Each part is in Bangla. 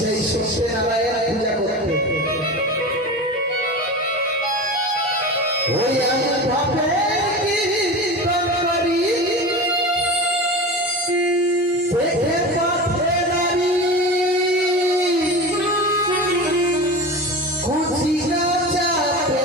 সেই সত্যনারায়ণ পূজা করতে। ওই আমি ভাবে কীর্তন করি দেখে পথে নারী খুঁজি না চাপে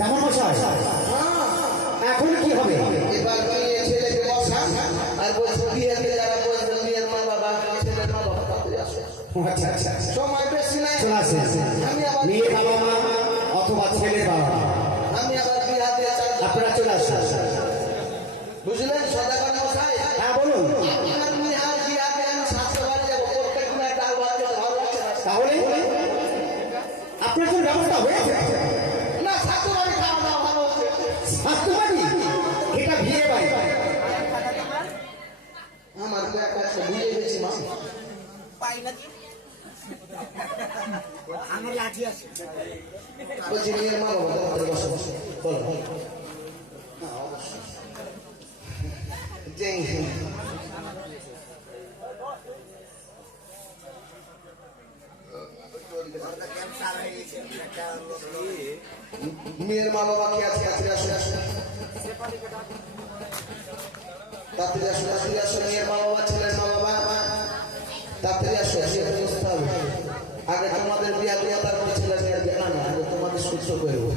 রামামশাই, এখন কি হবে? এবার মেয়ে ছেলেকে বসান আর বলছে বিয়ে দিয়ে যারা বলছে বিয়ের মা বাবা ছেলের মা বাবা তাড়াতাড়ি আসো। আচ্ছা আচ্ছা, সময় বেশি নাই। চলে আসেন। আমি আবার মেয়ের বাবা মা অথবা ছেলের বাবা মা, আমি আবার বিয়ে দিয়ে চাই। আপনারা চলে আসেন। বুঝলেন সদাগর মশাই? হ্যাঁ বলুন। আপনার মেয়ে আর বিয়ে দিয়ে আমি শাশুড়ি বাড়ি যাবো। প্রত্যেক দিন একটা আলবাদ খেতে ভালো লাগছে না। তাহলে আপনার কোন ব্যবস্থা হয়েছে? না, শাশুড়ি বাড়ি খাওয়া দাওয়া ভালো হচ্ছে। স্বাস্থ্যবাদী, এটা বিয়ে বাড়ি। আমার ব্যাগ আছে, ভুলে গেছি মা। বলছি মেয়ের মা বাবা তাড়াতাড়ি বসো, বসো। বলো, বলো। হ্যাঁ, অবশ্যই। মেয়ের মা বাবা কি আছে? তাড়াতাড়ি আসো, আসো। তাড়াতাড়ি আসো, তাড়াতাড়ি আসো। মেয়ের মা বাবা, ছেলের মা বাবা, তাড়াতাড়ি আসো। বিয়েতে বসতে হবে। আগে তোমাদের বিয়ে দিয়ে তারপরে ছেলে মেয়ের বিয়ে। না, না, আগে তোমাদের সূত্র করবো।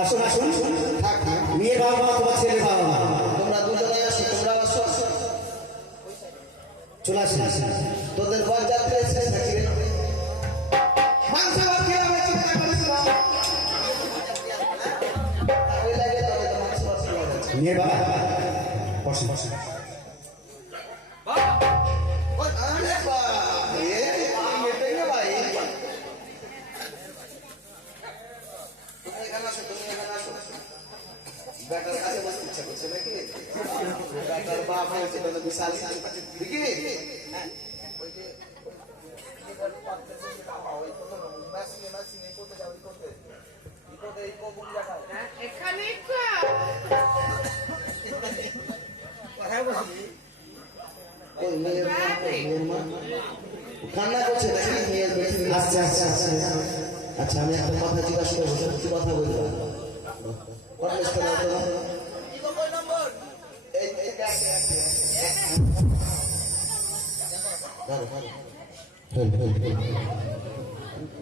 আসুন আসুন, থাক, থাক। মেয়ের বাবা মা অথবা ছেলের বাবা মা, তোমরা দুজনে আসো, তোমরা আসো, আসো। চলে আসেন। তোদের বর যাত্রী এসেছে নাকি রে? মাংস ভাত খেলাম, চিন্তা করিস না। ওই লাগে তবে তো মাংস ভাত খেলাম। মেয়ের বাবা বসেন বসেন। ওই, আরে বাপ রে, মেটে গে ভাই। তুমি এখানে আসো, তুমি এখানে আসো। বেটার কাছে বসতে ইচ্ছা করছে নাকি? বেটার বাপ হয়েছে তাহলে বিশাল দেখি। এখানে ওই মেয়ের মা, মেয়ের মা কান্না করছে নাকি? মেয়ের বেশি আচ্ছা আচ্ছা আচ্ছা, আচ্ছা, আমি একটা কথা জিজ্ঞাসা করবো, সত্যি কথা বলবো।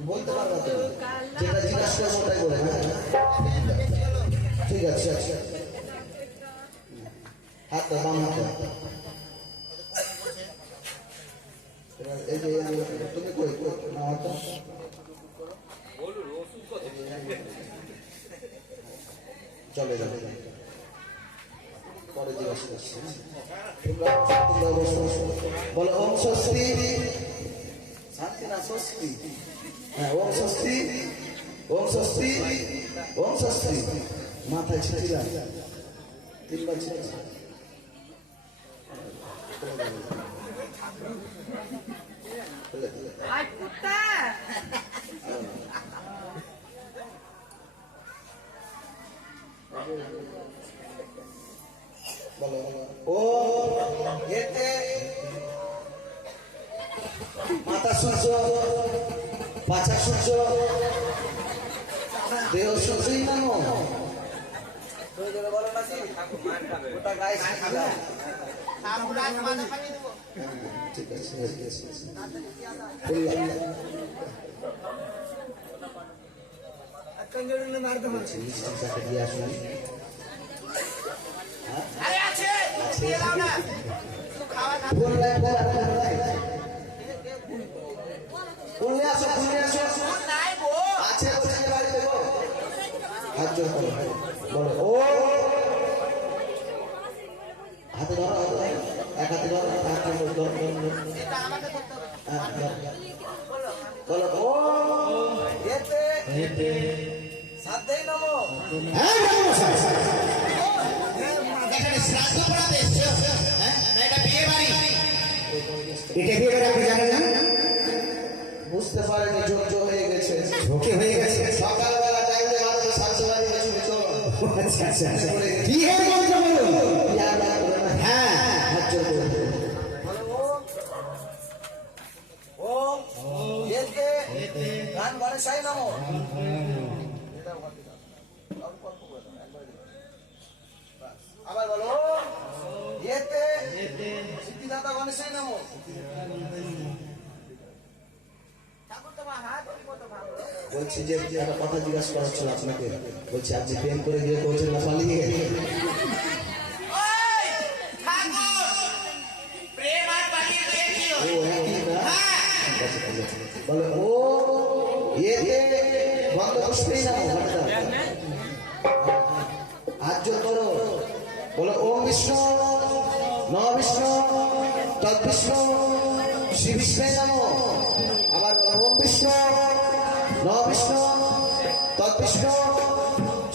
বলতে পারবো তো? যেটা জিজ্ঞাসা করবো ওটাই বলে। ঠিক আছে, আচ্ছা। হাতটা বাম হাতে। এই যে তুমি কই কই না হাতটা চলে যাবে। পরে জিজ্ঞাসা করছি। তোমরা বসো। বলো ওম স্বস্তি। শান্তি না স্বস্তি? হ্যাঁ, ওম স্বস্তি, ওম স্বস্তি, ওম স্বস্তি। মাথায় ছিটিলাম, তিনবার ছিটিলাম। আই কুত্তা বলো ও এতে মাথা সূর্য, পাছা সূর্য, দেহ সূর্যই নামো। ওটা গায়ে শিখবে। ঠিক আছে মিষ্টিটাকে দিয়ে আসুন। ফুলে আসো আছে বলছে বাড়ি দেবো। হাত জোর করো বলো ও হাতে ধরো এক হাতে ধরো বলো ও সাধ্যই নমো। হ্যাঁ এখানে শ্রাদ্ধ পড়াতে এসছো? হ্যাঁ না এটা বিয়ে বাড়ি? এটা বিয়ে বাড়ি আপনি জানেন না? বুঝতে পারেনি ঝোঁক হয়ে গেছে। ঝোঁকে হয়ে গেছে। সকালবেলা টাইমে মাত্র সাতশো বাড়ি গেছিল চলো। আচ্ছা আচ্ছা কি হয়ে বলছো বলুন? হ্যাঁ হাত জোর করে গান গণেশাই নমো। আবার বলো ইয়েতে সিদ্ধিদাতা গণেশাই নমো। বলছি যে একটা কথা জিজ্ঞাসা করা ছিল আপনাকে। বলছি আপনি প্রেম করে গিয়ে বলছেন না পালিয়ে গেছে। ও একই না? ঠিক আছে, ঠিক আছে। বলো ও ইয়েতে বন্ধ পুষ্পেই নামো। হাত জোর করো বলো ওম বিষ্ণু নম বিষ্ণু তৎ বিষ্ণু শ্রী বিষ্ণু নমো। আবার বলো ওম বিষ্ণু নম বিষ্ণু তৎ বিষ্ণু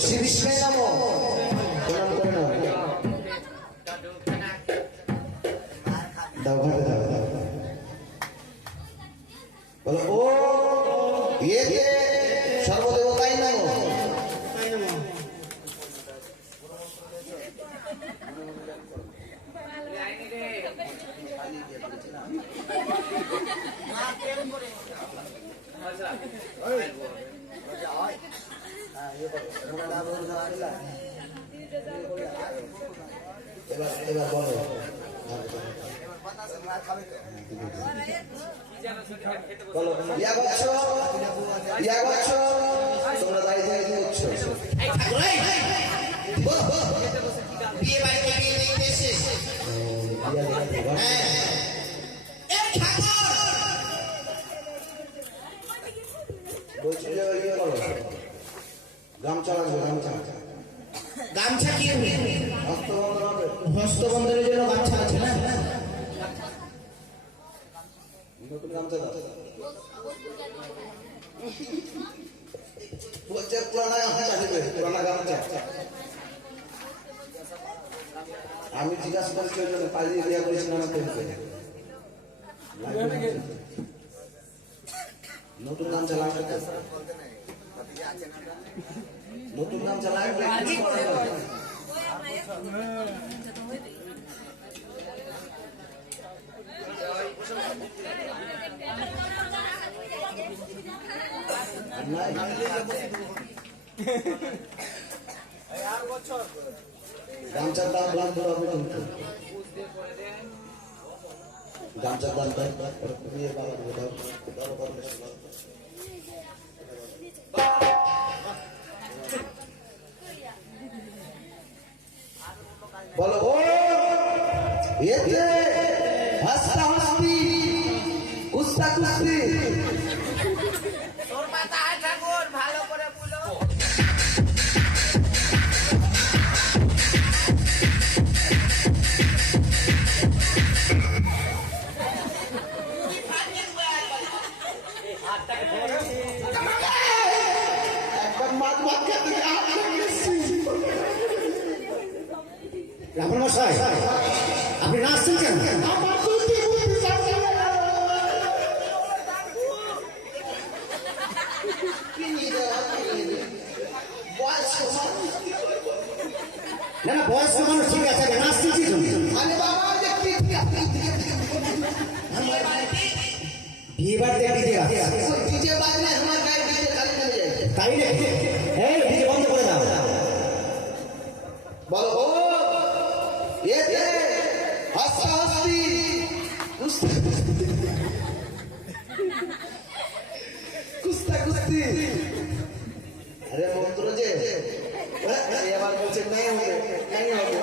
শ্রী বিষ্ণু নমো। প্রণাম করে নাও। দাও ঘাটে দাও দাও। বলো ও ইয়েতে সর্বদেবতাই নমো। এবার বলো বলো ইয়া করছো তোমরা দাঁড়িয়ে দাঁড়িয়ে করছো। বিয়ে বাড়িতে বিয়ে দেখতে এসেছিস? বলছি যে ইয়ে করো গামছা লাগবে গামছা। গামছা কি হবে? হস্তবন্ধন হবে। হস্তবন্ধনের জন্য গামছা আছে না? নতুন গামছা দাও। বলছে পুরানা গামছা দেবে পুরানা গামছা। আমি জিজ্ঞাসা করছি ওই জন্য পালিয়ে বিয়ে করেছিলাম নতুন গামছা লাগবে। নতুন গামছা লাগবে। গামছার দাম বন্ধ হবে কিন্তু গামছার দাম বিয়ে বলো ও এতে হাসতা হাসতি কুস্তা কুস্তি। তোর মাথায় ঠাকুর ভালো করে বলো। একবার মাছ ভাত খেতে রাবণ মশাই আপনি নাচছেন কেন? না না বয়স্ক মানুষ ঠিক আছে নাচছেন কি জন্য? বিয়ে বাড়িতে ডিজে তাই নাকি? এই ডিজে বন্ধ করে দাও। হাস্তা হাস্তি কুস্তা কুস্তা কুস্তি আরে মন্ত্র যে এবার বলছে নাই হবে নাই হবে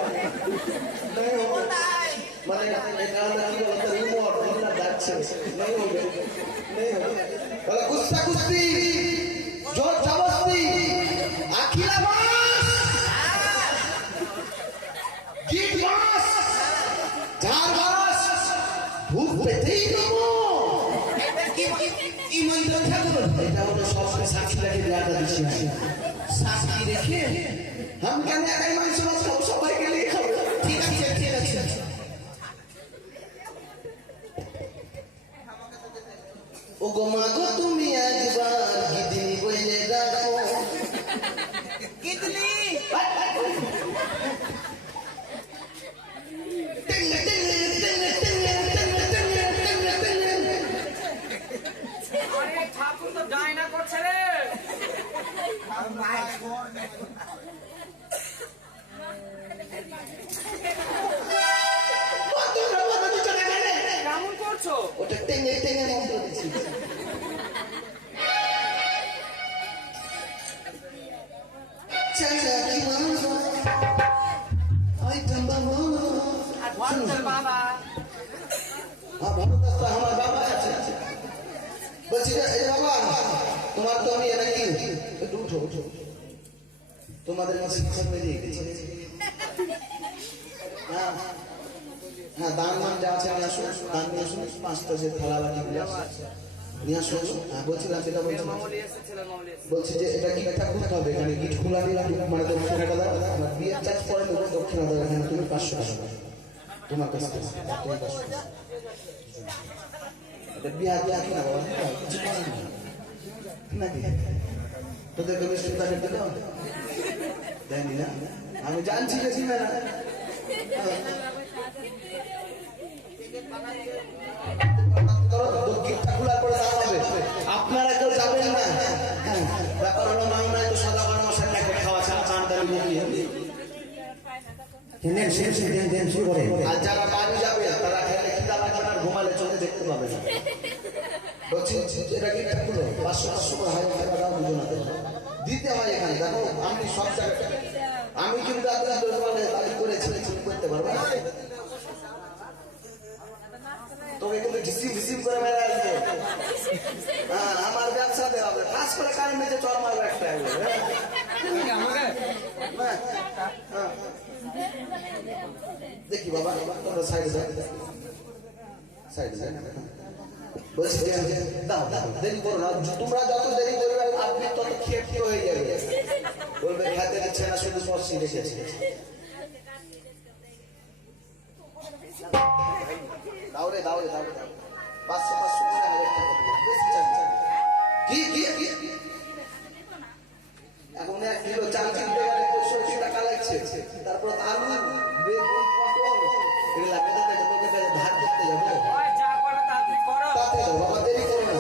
নাই হবে কোথায়? মানে এটা হলো কি বলতো রিমোট না যাচ্ছে নাই হবে নাই হবে বলে কুস্তা কুস্তি জোর জবস্তি আখিলা মাস গীত মাস ঝাড় মাস ভূত পেতেই নমো কি মন্ত্র ঠাকুর? এটা হলো সবসময় সাক্ষী রেখে দেওয়াটা দিচ্ছি সাক্ষী রেখে हम कहने একাই মাংস মাছ খাবো সবাইকে নিয়ে খাবো ঠিক আছে ঠিক আছে। ও গো মা গো তুমি একবার গিদিনি বইলে রাখো কিতলি আরে ঠাকুর তো ডায়না করছে রে কেমন করছো? ওটা টেঙে টেঙে মন্ত্র দিচ্ছি চাচা কি মাংস আই টাম্বা মামা আর ভারতের বাবা ভালো কথা আমার বাবা আছে বলছি যে এই বাবা তোমার তো আমি নাকি একটু উঠো উঠো তোমাদের কাছে শিক্ষক বেরিয়ে গেছে হ্যাঁ হ্যাঁ দান মান যা আছে নিয়ে আসুন দান নিয়ে আসুন পাঁচটা যে থালা বাটি নিয়ে আসুন হ্যাঁ বলছিলাম যেটা বলছি মামলি এসেছিলেন মামলি বলছি যে এটা গিটটা খুলতে হবে এখানে গিট খোলা নিয়ে মানে দক্ষিণাটা দাও আমার বিয়ের চার্জ পরে দেবো দক্ষিণা দাও এখানে তুমি 500 টাকা দাও তোমার কাছে তুমি 500 টাকা এটা বিয়া বিয়া কি না বাবা কিছু করার নেই নাকি তোদেরকে মিষ্টি প্যাকেট দিল দেয়নি না আমি জানছি যে চিনে না গিটটা খোলার পরে দাম হবে আপনারা কেউ যাবেন না হ্যাঁ ব্যাপার হলো মাংনায় তো সাদা বানো মশাই লাগবে খাওয়া ছাড়া চান ডালি মুখি দেন শুরু করে। আর যারা বাড়ি যাবে তারা খেলে খিদা লাগবে না ঘুমালে চোখে দেখতে পাবে না বলছি এটা গিটটা খুলো 500 করে হয় টাকা দাও দুজনাতে দিতে হয় এখানে দেখো আমি সব জায়গায় আমি কিন্তু আপনার দোকানে বাড়ি করেছি করতে পারবো না তোকে কিন্তু রিসিভ করে মেরে আসবে হ্যাঁ আমার ব্যবসাতে হবে কাজ করে কারণ মেঝে চর মারবে একটা দেখি বাবা তোমরা সাইডে সাইডে বলছি দাও দাও দেরি করো না তোমরা যত দেরি করবে আপনি তত খেয়ে খেয়ে হয়ে যাবে বলবে খেতে দিচ্ছে না শুধু মরছি রেখেছে দাও রে দাও রে দাও রে 500 করে 1000 টাকা বেশি চাই কি কি এখন 1 কিলো চাল কিনতে গেলে 65 টাকা লাগছে তারপর আলু বেগুন পটল এগুলো লাগবে না তোকে ধার করতে যাবো ওই যা করো তাড়াতাড়ি করো তাতে বাবা দেরি করো না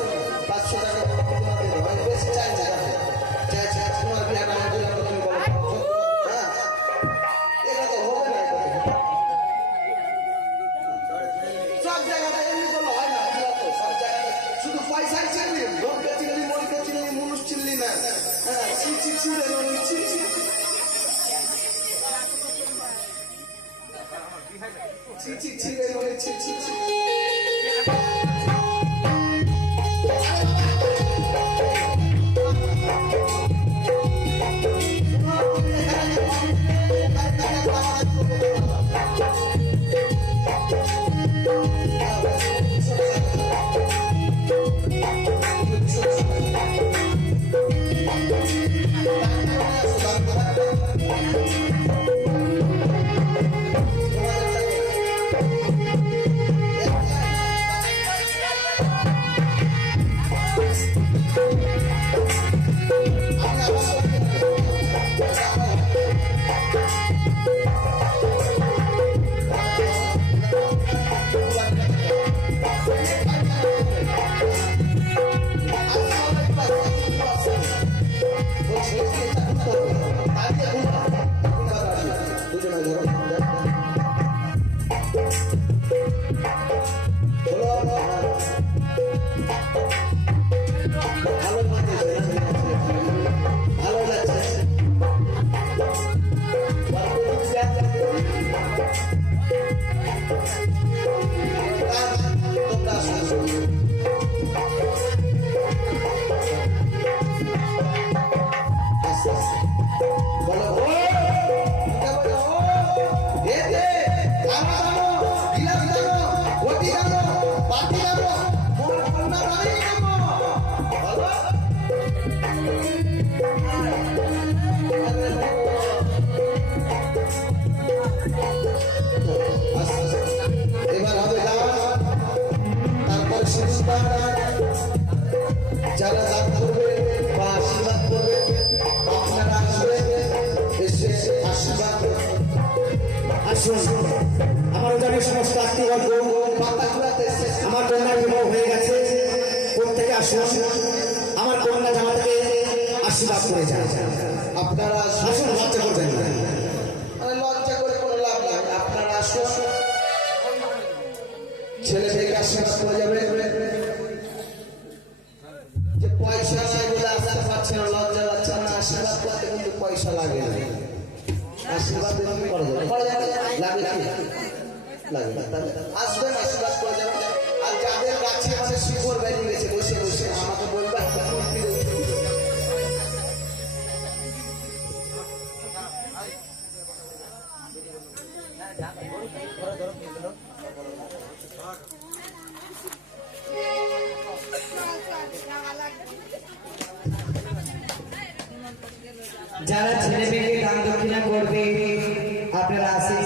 500 টাকা তোমাকে দেবো আমি বেশি চাই না চাই চাই তোমার বিয়ে না হলে তুমি বলো হ্যাঁ এটা তো হবে না সব জায়গায় এমনি বলো হয় না তো সব জায়গায় শুধু পয়সাই চিনলি লোককে চিনলি মনকে চিনলি মানুষ চিনলি না হ্যাঁ চিড়ে বলো ভালো মাঝে ভালো লাগছে তোমরা শুনছো বলো ও বলো ও এ দে আমা জানো গিলাস জানো ওটি জানো পাতি জানো মোর কন্যা রানী জানো বলো এবার হবে গান তারপর সুস্থান যারা দান করবে বা আশীর্বাদ করবে আপনারা আসবে এসে আশীর্বাদ আসুন আমার জানি সমস্ত আত্মীয়বর্গ পাতা ঘুরাতে এসে আমার কন্যার বিবাহ হয়ে গেছে প্রত্যেকে আসুন আমার কন্যা জামাতাকে আশীর্বাদ করে যান আপনারা আসুন লজ্জা করবেন না মানে লজ্জা করে কোনো লাভ নাই আপনারা আসুন ছেলে থেকে আশীর্বাদ করে যাবে যে পয়সা নাই বলে আসতে পারছে না লজ্জা লাগছে না আশীর্বাদ করতে কিন্তু পয়সা লাগে না আশীর্বাদ এমনি করা যাবে লাগে কি লাগে না তাহলে আসবেন আশীর্বাদ করে যাবেন আর যাদের কাছে মানে শিকড় বেরিয়ে গেছে বসে বসে আমাকে বলবে যারা ছেলে মেয়েকে দান দক্ষিণা করবে আপনারা আসেন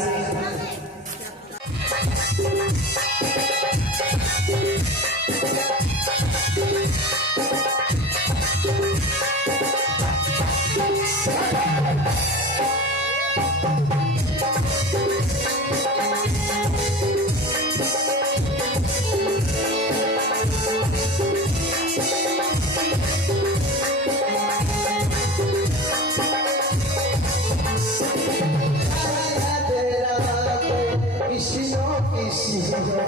কৃষ্ণ কৃষ্ণ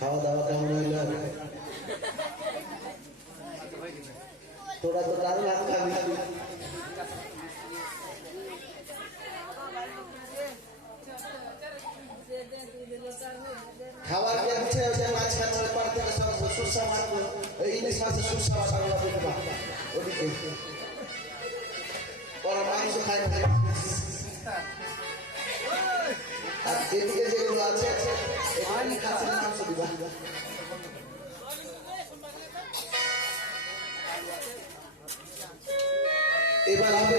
খাওয়া দাওয়া কেমন হইল তোরা তো দারুণ হাত খাবি খাবার কেমছে মাঝখানে ওই পার থেকে সব সুসা মারবো ইলিশ মাছের সুসা মারবো ওদিকে ওরা মাংস খায় না আর এদিকে যেগুলো আছে এখানে খাসির মাংস দিবা এবার হবে